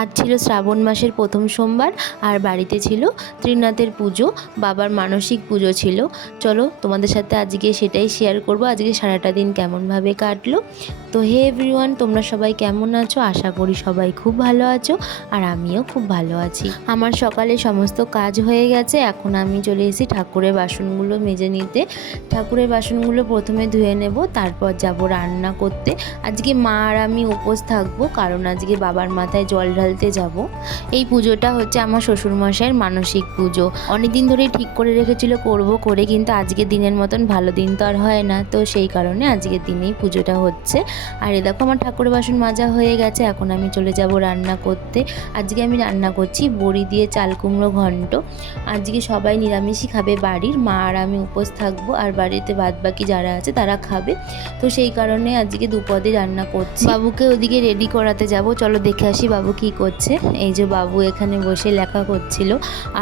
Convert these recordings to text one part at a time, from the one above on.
আজ ছিল শ্রাবণ মাসের প্রথম সোমবার, আর বাড়িতে ছিল ত্রিনাথের পুজো, বাবার মানসিক পুজো ছিল। চলো তোমাদের সাথে আজকে সেটাই শেয়ার করব। আজকে সারাটা দিন কেমনভাবে কাটলো? তো হে এভরিওয়ান, তোমরা সবাই কেমন আছো? আশা করি সবাই খুব ভালো আছো আর আমিও খুব ভালো আছি। আমার সকালে সমস্ত কাজ হয়ে গেছে, এখন আমি চলে এসেছি ঠাকুরের বাসনগুলো মেজে নিতে। ঠাকুরের বাসনগুলো প্রথমে ধুয়ে নেব, তারপর যাব রান্না করতে। আজকে মা আর আমি উপোস থাকব, কারণ আজকে বাবার মাথায় জল ঢালতে যাব। এই পুজোটা হচ্ছে আমার শ্বশুরমশাইয়ের মানসিক পুজো। অনেকদিন ধরেই ঠিক করে রেখেছিল, করব করে, কিন্তু আজকের দিনের মতন ভালো দিন তো আর হয় না। তো সেই কারণে আজকের দিনেই পুজোটা হচ্ছে। আর এ দেখো আমার ঠাকুরের বাসন মাজা হয়ে গেছে, এখন আমি চলে যাব রান্না করতে। আজকে আমি রান্না করছি বড়ি দিয়ে চাল কুমড়ো ঘন্ট। আজকে সবাই নিরামিষই খাবে বাড়ির, মা আর আমি উপোস থাকব, আর বাড়িতে বাদ বাকি যারা আছে তারা খাবে। তো সেই কারণে আজকে দুপদে রান্না করছি। বাবুকে ওদিকে রেডি করাতে যাব, চলো দেখে আসি বাবু কি করছে। এই যে বাবু এখানে বসে লেখা করছিল,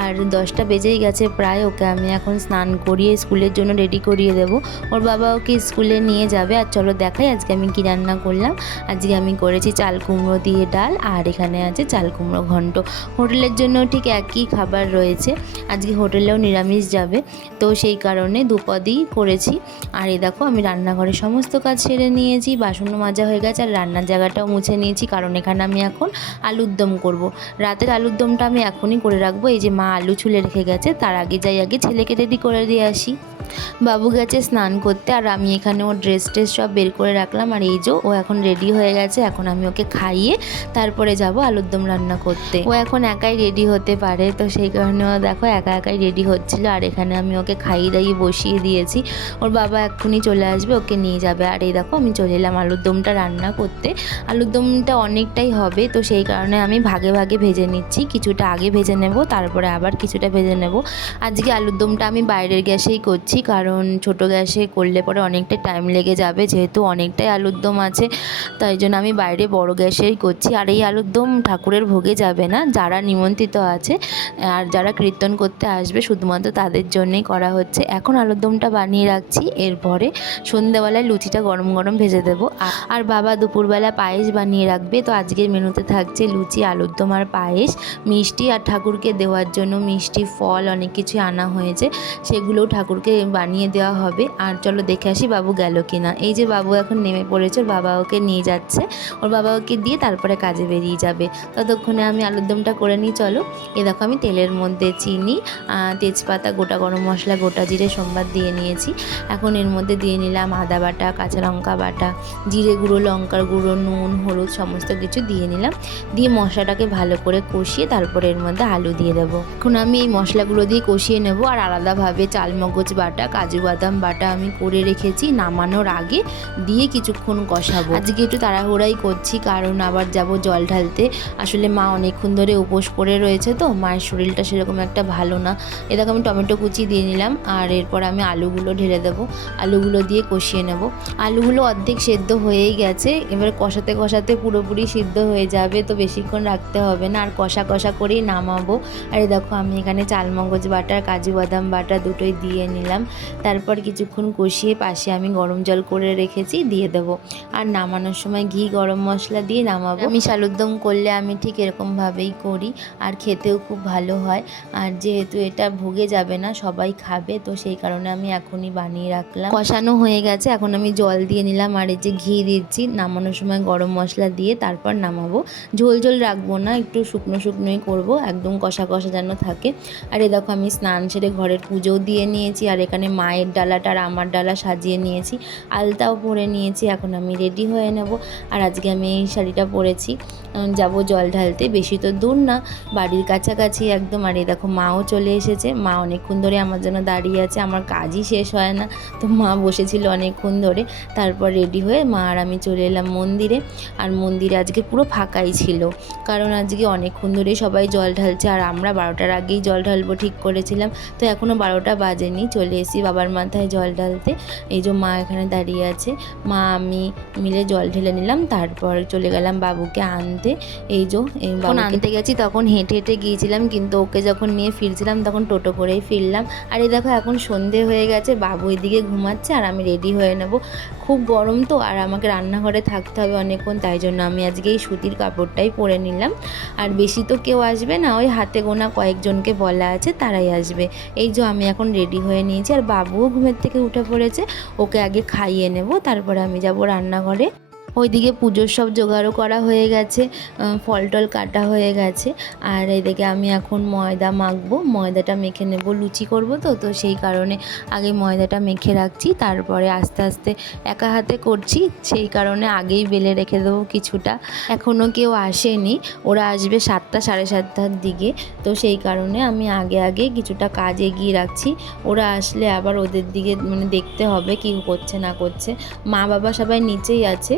আর দশটা বেজেই গেছে প্রায়, ওকে আমি এখন স্নান করিয়ে স্কুলের জন্য রেডি করিয়ে দেবো। ওর বাবা ওকে স্কুলে নিয়ে যাবে, আর চলো দেখাই আজকে আমি কি রান্না করলাম। আজকে আমি করেছি চাল কুমড়ো দিয়ে ডাল আর এখানে আছে চাল কুমড়ো ঘন্ট। হোটেলের জন্য ঠিক একই খাবার রয়েছে। আজকে হোটেলেও নিরামিষ যাবে। তো সেই কারণে দুপদই করেছি। আর এই দেখো, আমি রান্নাঘরে সমস্ত কাজ সেরে নিয়েছি বাসন মাজা হয়ে গেছে, আর রান্নার জায়গাটাও মুছে নিয়েছি, কারণ এখানে আমি এখন আলুর দম করব। রাতের আলুর দমটা আমি এখনই করে রাখব। এই যে মা আলু ছুলে রেখে গেছে, তার আগে যাই, আগে ছেলেকে রেডি করে দিয়ে আসি। বাবু গেছে স্নান করতে, আর আমি এখানে ওর ড্রেস ট্রেস সব বের করে রাখলাম। আর এই যে ও এখন রেডি হয়ে গেছে, এখন আমি ওকে খাইয়ে তারপরে যাব আলুর দম রান্না করতে। ও এখন একাই রেডি হতে পারে, তো সেই কারণে ও দেখো একা একাই রেডি হচ্ছিল। আর এখানে আমি ওকে খাইয়ে দাইয়ে বসিয়ে দিয়েছি। ওর বাবা এক্ষুনি চলে আসবে, ওকে নিয়ে যাবে। আর এই দেখো আমি চলে এলাম আলুর দমটা রান্না করতে। আলুর দমটা অনেকটাই হবে, তো সেই কারণে আমি ভাগে ভাগে ভেজে নিচ্ছি। কিছুটা আগে ভেজে নেব, তারপরে আবার কিছুটা ভেজে নেব। আজকে আলুর দমটা আমি বাইরের গ্যাসেই করছি, কারণ ছোট গ্যাসে করলে পরে অনেকটা টাইম লেগে যাবে, যেহেতু অনেকটাই আলুর দম আছে। তাই জন্য আমি বাইরে বড় গ্যাসেই করছি। আর এই আলুর দম ঠাকুরের ভোগে যাবে না, যারা নিমন্ত্রিত আছে, আর যারা কীর্তন করতে আসবে, শুধুমাত্র তাদের জন্যই করা হচ্ছে। এখন আলুর দমটা বানিয়ে রাখছি, এরপরে সন্ধ্যেবেলায় লুচিটা গরম গরম ভেজে দেবো। আর বাবা দুপুরবেলা পায়েস বানিয়ে রাখবে, তো আজকের মেনুতে থাকছে লুচি আলুর দম আর পায়েস। মিষ্টি আর ঠাকুরকে দেওয়ার জন্য মিষ্টি, ফল, অনেক কিছু আনা হয়েছে। সেগুলোও ঠাকুরকে বানিয়ে দেওয়া হবে। আর চলো দেখে আসি বাবু গেল কিনা। এই যে বাবু এখন নেমে পড়েছে। ওর বাবা ওকে নিয়ে যাচ্ছে। ওর বাবা ওকে দিয়ে তারপরে কাজে বেরিয়ে যাবে। ততক্ষণে আমি আলুর দমটা করে নিই, চলো। এ দেখো আমি তেলের মধ্যে চিনি তেজপাতা, গোটা গরম মশলা, গোটা জিরে, সোমবার দিয়ে নিয়েছি। এখন এর মধ্যে দিয়ে নিলাম আদা বাটা, কাঁচা লঙ্কা বাটা, জিরে গুঁড়ো, লঙ্কার গুঁড়ো, নুন, হলুদ সমস্ত কিছু দিয়ে নিলাম। দিয়ে মশলাটাকে ভালো করে কষিয়ে তারপরে এর মধ্যে আলু দিয়ে দেবো। এখন আমি এই মশলাগুলো দিয়ে কষিয়ে নেব আর আলাদাভাবে চালমগজ বাটা, কাজু বাদাম বাটা আমি করে রেখেছি নামানোর আগে। দিয়ে কিছুক্ষণ কষাবো। আজকে একটু তাড়াহুড়াই করছি, কারণ আবার যাব জল ঢালতে। আসলে মা অনেকক্ষণ ধরে উপোস করে রয়েছে তো, মায়ের শরীরটা সেরকম একটা ভালো না। এ দেখো আমি টমেটো কুচি দিয়ে নিলাম, আর এরপর আমি আলুগুলো ঢেলে দেবো। আলুগুলো দিয়ে কষিয়ে নেব। আলুগুলো অর্ধেক সেদ্ধ হয়েই গেছে, এবার কষাতে কষাতে পুরোপুরি সিদ্ধ হয়ে যাবে, তো বেশিক্ষণ রাখতে হবে না, আর কষা কষা করেই নামাবো। আর দেখো আমি এখানে চালমগজ বাটা আর কাজু বাদাম বাটা দুটোই দিয়ে নিলাম। তারপর কিছুক্ষণ কষিয়ে পাশে আমি গরম জল করে রেখেছি, দিয়ে দেবো। আর নামানোর সময় ঘি, গরম মশলা দিয়ে নামাবো। আমি শালুদ্দম করলে আমি ঠিক এরকমভাবেই করি, আর খেতেও খুব ভালো হয়। আর যেহেতু এটা ভুগে যাবে না, সবাই খাবে, তো সেই কারণে আমি এখনই বানিয়ে রাখলাম। কষানো হয়ে গেছে, এখন আমি জল দিয়ে নিলাম, আর এই যে ঘি দিচ্ছি, নামানোর সময় গরম মশলা দিয়ে তারপর নামাবো। ঝোল ঝোল রাখব না, একটু শুকনো শুকনোই করব, একদম কষা কষা যেন থাকে। আর এ দেখো, আমি স্নান সেরে ঘরের পুজোও দিয়ে নিয়েছি, আর এখানে মায়ের ডালাটা আর আমার ডালা সাজিয়ে নিয়েছি, আলতাও পরে নিয়েছি, এখন আমি রেডি হয়ে নেব। আর আজকে আমি এই শাড়িটা পরেছি। যাব জল ঢালতে। বেশি তো দূর না, বাড়ির কাছাকাছি একদম। আর এই দেখো, মাও চলে এসেছে। মা অনেকক্ষণ ধরে আমার জন্য দাঁড়িয়ে আছে। আমার কাজই শেষ হয় না। তো মা বসেছিল অনেকক্ষণ ধরে। তারপর রেডি হয়ে মা আর আমি চলে এলাম মন্দিরে। আর মন্দিরে আজকে পুরো ফাঁকাই ছিল। কারণ আজকে অনেকক্ষণ ধরেই সবাই জল ঢালছে। আর আমরা বারোটার আগেই জল ঢালবো ঠিক করেছিলাম। তো এখনও বারোটা বাজেনি। চলে এসি বাবার মাথায় জল ঢালতে। এই যে মা এখানে দাঁড়িয়ে আছে। মা, আমি মিলে জল ঢেলে নিলাম। তারপর চলে গেলাম বাবুকে আনতে। আনতে এই যে এই আনতে গেছি তখন হেঁটে হেঁটে গিয়েছিলাম কিন্তু ওকে যখন নিয়ে ফিরছিলাম তখন টোটো করেই ফিরলাম। আর এই দেখো এখন সন্ধে হয়ে গেছে বাবু এদিকে ঘুমাচ্ছে আর আমি রেডি হয়ে নেব। খুব গরম তো আর আমাকে রান্নাঘরে থাকতে হবে অনেকক্ষণ তাই জন্য আমি আজকে এই সুতির কাপড়টাই পরে নিলাম। আর বেশি তো কেউ আসবে না ওই হাতে গোনা কয়েকজনকে বলা আছে তারাই আসবে। এই যে আমি এখন রেডি হয়ে নিয়েছি। আর বাবুও ঘুমের থেকে উঠে পড়েছে ওকে আগে খাইয়ে নেব তারপরে আমি যাব রান্নাঘরে। ওইদিকে পুজোর সব জোগাড়ও করা হয়ে গেছে ফল টল কাটা হয়ে গেছে। আর এদিকে আমি এখন ময়দা মাখবো, ময়দাটা মেখে নেব, লুচি করব তো তো সেই কারণে আগে ময়দাটা মেখে রাখছি, তারপরে আস্তে আস্তে একা হাতে করছি, সেই কারণে আগেই বেলে রেখে দেবো কিছুটা। এখনও কেউ আসেনি, ওরা আসবে সাতটা, সাড়ে সাতটার দিকে, তো সেই কারণে আমি আগে আগে কিছুটা কাজ এগিয়ে রাখছি। ওরা আসলে আবার ওদের দিকে মানে দেখতে হবে কি করছে না করছে। মা বাবা সবাই নিচেই আছে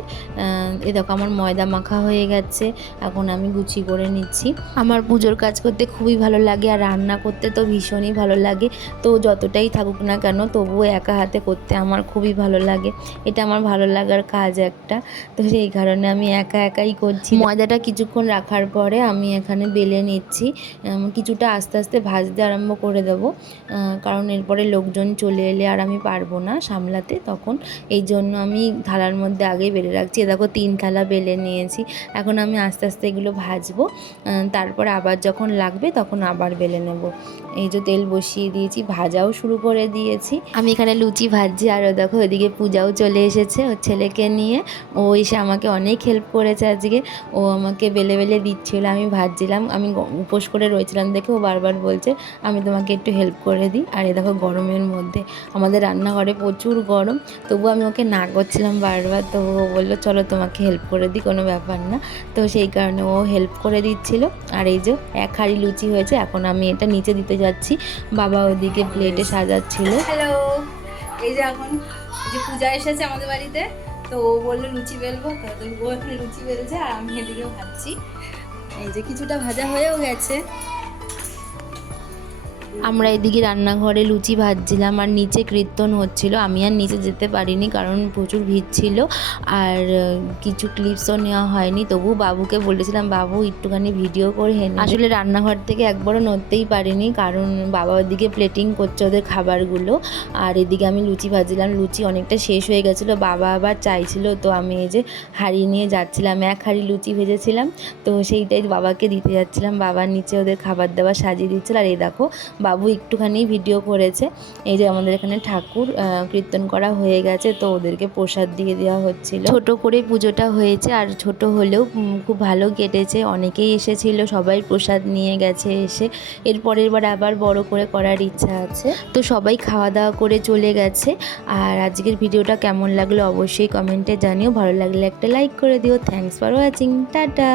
এ দেখো আমার ময়দা মাখা হয়ে গেছে, এখন আমি গুছি করে নিচ্ছি। আমার পুজোর কাজ করতে খুবই ভালো লাগে আর রান্না করতে তো ভীষণই ভালো লাগে। তো যতটাই থাকুক না কেন, তবুও একা হাতে করতে আমার খুবই ভালো লাগে। এটা আমার ভালো লাগার কাজ একটা। তো সেই কারণে আমি একা একাই করছি। ময়দাটা কিছুক্ষণ রাখার পরে আমি এখানে বেলে নিচ্ছি। কিছুটা আস্তে আস্তে ভাজতে আরম্ভ করে দেবো। কারণ এরপরে লোকজন চলে এলে আর আমি পারব না সামলাতে। তখন এই জন্য আমি থালার মধ্যে আগেই বেলে রাখছি। এ দেখো, তিন থালা বেলে নিয়েছি, এখন আমি আস্তে আস্তে এগুলো ভাজবো। তারপর আবার যখন লাগবে তখন আবার বেলে নেব। এই যে তেল বসিয়ে দিয়েছি, ভাজাও শুরু করে দিয়েছি। আমি এখানে লুচি ভাজছি, আর ও দেখো ওদিকে পূজাও চলে এসেছে ওর ছেলেকে নিয়ে। ও এসে আমাকে অনেক হেল্প করেছে আজকে। ও আমাকে বেলে বেলে দিচ্ছিল, আমি ভাজছিলাম, আমি উপোস করে রয়েছিলাম দেখে ও বারবার বলছে, আমি তোমাকে একটু হেল্প করে দিই। আর এ দেখো, গরমের মধ্যে। আমাদের রান্নাঘরে প্রচুর গরম তবু আমি ওকে না করছিলাম বারবার, তো ও বলল চলো তোমাকে হেল্প করে দিই, কোনো ব্যাপার না। তো সেই কারণে ও হেল্প করে দিচ্ছিল। আর এই যে, এক হাঁড়ি লুচি হয়েছে, এখন আমি এটা নিচে দিতে যাচ্ছি। বাবা ওদিকে প্লেটে সাজাচ্ছিল। হ্যালো এই যে এখন যে পূজা এসেছে আমাদের বাড়িতে, তো ও বলল লুচি বেলবো, তো ও এখন লুচি বেলছে আর আমি এদিকে ভাজছি এই যে কিছুটা ভাজা হয়েও গেছে। আমরা এদিকে রান্নাঘরে লুচি ভাজছিলাম আর নিচে কীর্তন হচ্ছিল। আমি আর নিচে যেতে পারিনি কারণ প্রচুর ভিড় ছিল আর কিছু ক্লিপসও নেওয়া হয়নি। তবু বাবুকে বলেছিলাম, বাবু, একটুখানি ভিডিও করে হেন আসলে রান্নাঘর থেকে একবারও নড়তেই পারিনি কারণ বাবা ওদিকে প্লেটিং করছে ওদের খাবারগুলো। আর এদিকে আমি লুচি ভাজছিলাম। লুচি অনেকটা শেষ হয়ে গেছিল। বাবা আবার চাইছিল, তো আমি এই যে হাঁড়ি নিয়ে যাচ্ছিলাম। এক হাঁড়ি লুচি ভেজেছিলাম। তো সেইটাই বাবাকে দিতে যাচ্ছিলাম। বাবার নিচে ওদের খাবার দাবার সাজিয়ে দিচ্ছিল। আর এই দেখো বাবু একটুখানি ভিডিও করেছে। এই যে আমাদের এখানে ঠাকুর কীর্তন করা হয়ে গেছে, তো ওদেরকে প্রসাদ দিয়ে দেওয়া হচ্ছিল। ছোট করে পুজোটা হয়েছে, আর ছোট হলেও খুব ভালো কেটেছে। অনেকেই এসেছিল, সবাই প্রসাদ নিয়ে গেছে এসে। এর পরের বার আবার বড় করে করার ইচ্ছা আছে। তো সবাই খাওয়া দাওয়া করে চলে গেছে। আর আজকের ভিডিওটা কেমন লাগল অবশ্যই কমেন্টে জানিও। ভালো লাগলে একটা লাইক করে দিও। Thanks for watching tata.